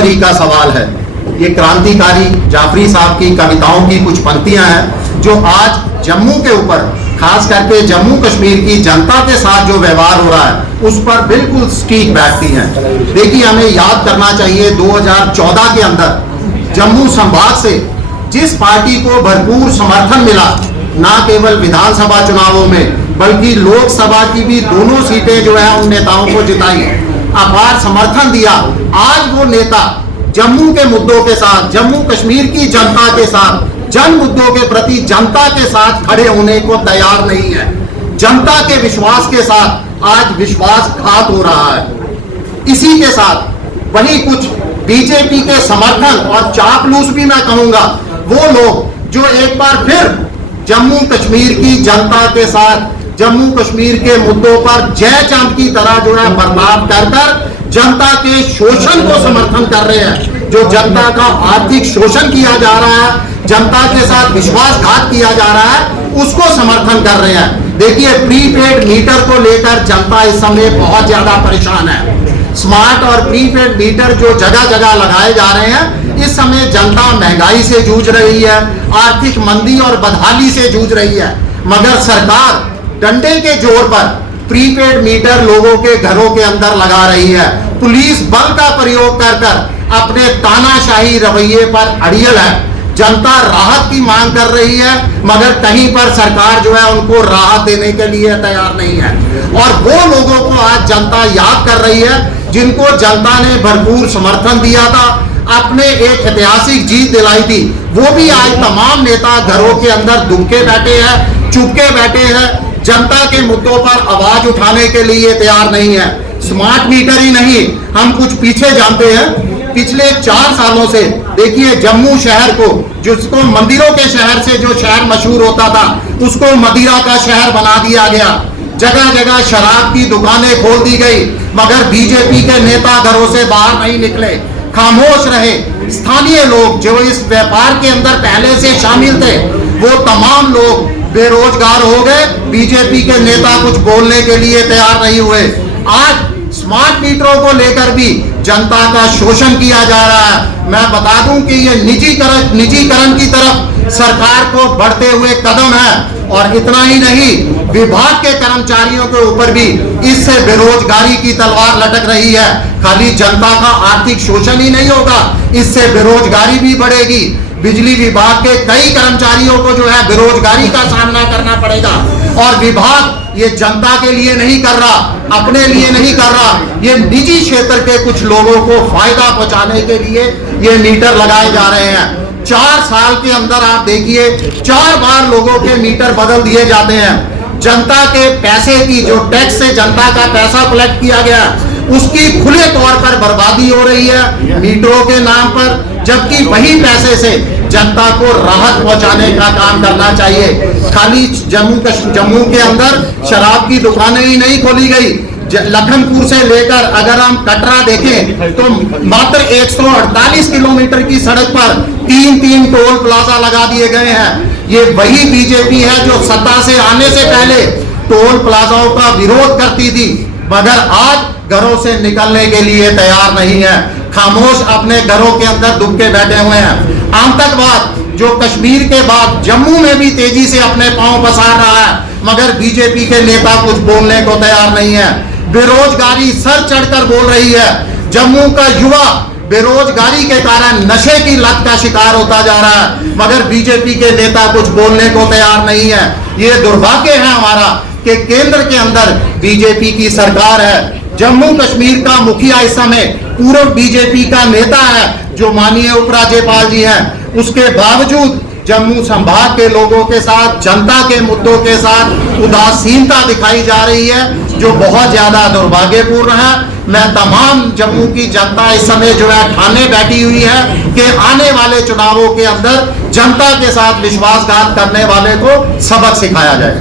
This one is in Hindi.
बराबरी का सवाल है। ये क्रांतिकारी जाफरी साहब की कविताओं की कुछ पंक्तियां हैं जो आज जम्मू के ऊपर, खास करके जम्मू कश्मीर की जनता के साथ जो व्यवहार हो रहा है उस पर बिल्कुल सटीक बैठती हैं। देखिए, हमें याद करना चाहिए 2014 के अंदर जम्मू संभाग से जिस पार्टी को भरपूर समर्थन मिला, ना केवल विधानसभा चुनावों में बल्कि लोकसभा की भी दोनों सीटें जो है उन नेताओं को जिताई, अपार समर्थन दिया, आज वो नेता जम्मू के मुद्दों के साथ, जम्मू कश्मीर की जनता के साथ, जन मुद्दों के प्रति जनता के साथ खड़े होने को तैयार नहीं है। जनता के विश्वास के साथ आज विश्वासघात हो रहा है। इसी के साथ वही कुछ बीजेपी के समर्थन और चापलूस भी मैं कहूंगा, वो लोग जो एक बार फिर जम्मू कश्मीर की जनता के साथ, जम्मू कश्मीर के मुद्दों पर जय चांद की तरह जो है बर्ताव कर जनता के शोषण को समर्थन कर रहे हैं। जो जनता का आर्थिक शोषण किया जा रहा है, जनता के साथ विश्वासघात किया जा रहा है, उसको समर्थन कर रहे हैं। देखिए, प्रीपेड मीटर को लेकर जनता इस समय बहुत ज्यादा परेशान है। स्मार्ट और प्रीपेड मीटर जो जगह जगह लगाए जा रहे हैं, इस समय जनता महंगाई से जूझ रही है, आर्थिक मंदी और बदहाली से जूझ रही है, मगर सरकार डंडे के जोर पर प्रीपेड मीटर लोगों के घरों के अंदर लगा रही है। पुलिस बल का प्रयोग कर अपने तानाशाही रवैये पर अड़ियल है। जनता राहत की मांग कर रही है, मगर कहीं पर सरकार जो है उनको राहत देने के लिए तैयार नहीं है। और वो लोगों को आज जनता याद कर रही है जिनको जनता ने भरपूर समर्थन दिया था, अपने एक ऐतिहासिक जीत दिलाई थी। वो भी आज तमाम नेता घरों के अंदर दुबके बैठे हैं, चुपके बैठे हैं, जनता के मुद्दों पर आवाज उठाने के लिए तैयार नहीं है। स्मार्ट मीटर ही नहीं, हम कुछ पीछे जानते हैं। पिछले 4 सालों से देखिए, जम्मू शहर को, जिसको मंदिरों के शहर से जो शहर मशहूर होता था, उसको मदिरा का शहर बना दिया गया। जगह जगह शराब की दुकानें खोल दी गई, मगर बीजेपी के नेता घरों से बाहर नहीं निकले, खामोश रहे। स्थानीय लोग जो इस व्यापार के अंदर पहले से शामिल थे, वो तमाम लोग बेरोजगार हो गए। बीजेपी के नेता कुछ बोलने के लिए तैयार नहीं हुए। आज स्मार्ट मीटरों को लेकर भी जनता का शोषण किया जा रहा है। मैं बता दूं कि ये निजीकरण की तरफ सरकार को बढ़ते हुए कदम है। और इतना ही नहीं, विभाग के कर्मचारियों के ऊपर भी इससे बेरोजगारी की तलवार लटक रही है। खाली जनता का आर्थिक शोषण ही नहीं होगा, इससे बेरोजगारी भी बढ़ेगी। बिजली विभाग के कई कर्मचारियों को जो है बेरोजगारी का सामना करना पड़ेगा। और विभाग ये जनता के लिए नहीं कर रहा, अपने लिए नहीं कर रहा, ये निजी क्षेत्र के कुछ लोगों को फायदा पहुंचाने के लिए ये मीटर लगाए जा रहे हैं। 4 साल के अंदर आप देखिए, 4 बार लोगों के मीटर बदल दिए जाते हैं। जनता के पैसे की, जो टैक्स से जनता का पैसा कलेक्ट किया गया, उसकी खुले तौर पर बर्बादी हो रही है मीटरों के नाम पर, जबकि वही पैसे से जनता को राहत पहुंचाने का काम करना चाहिए। खाली जम्मू के अंदर शराब की दुकानें ही नहीं खोली गई। लखनपुर से लेकर अगर हम कटरा देखें तो मात्र 148 किलोमीटर की सड़क पर 3 टोल प्लाजा लगा दिए गए हैं। ये वही बीजेपी है जो सत्ता से आने से पहले टोल प्लाजाओं का विरोध करती थी, मगर आज घरों से निकलने के लिए तैयार नहीं है, खामोश अपने घरों के अंदर दुबके बैठे हुए हैं। आतंकवाद जो कश्मीर के बाद जम्मू में भी तेजी से अपने पांव पसार रहा है, मगर बीजेपी के नेता कुछ बोलने को तैयार नहीं है। बेरोजगारी सर चढ़कर बोल रही है। जम्मू का युवा बेरोजगारी के कारण नशे की लत का शिकार होता जा रहा है, मगर बीजेपी के नेता कुछ बोलने को तैयार नहीं है। ये दुर्भाग्य है हमारा कि केंद्र के अंदर बीजेपी की सरकार है। जम्मू कश्मीर का मुखिया इस समय पूर्व बीजेपी का नेता है, जो माननीय उपराज्यपाल जी हैं। उसके बावजूद जम्मू संभाग के लोगों के साथ, जनता के मुद्दों के साथ उदासीनता दिखाई जा रही है, जो बहुत ज्यादा दुर्भाग्यपूर्ण है। मैं तमाम जम्मू की जनता इस समय जो है ठाने बैठी हुई है कि आने वाले चुनावों के अंदर जनता के साथ विश्वासघात करने वाले को सबक सिखाया जाए।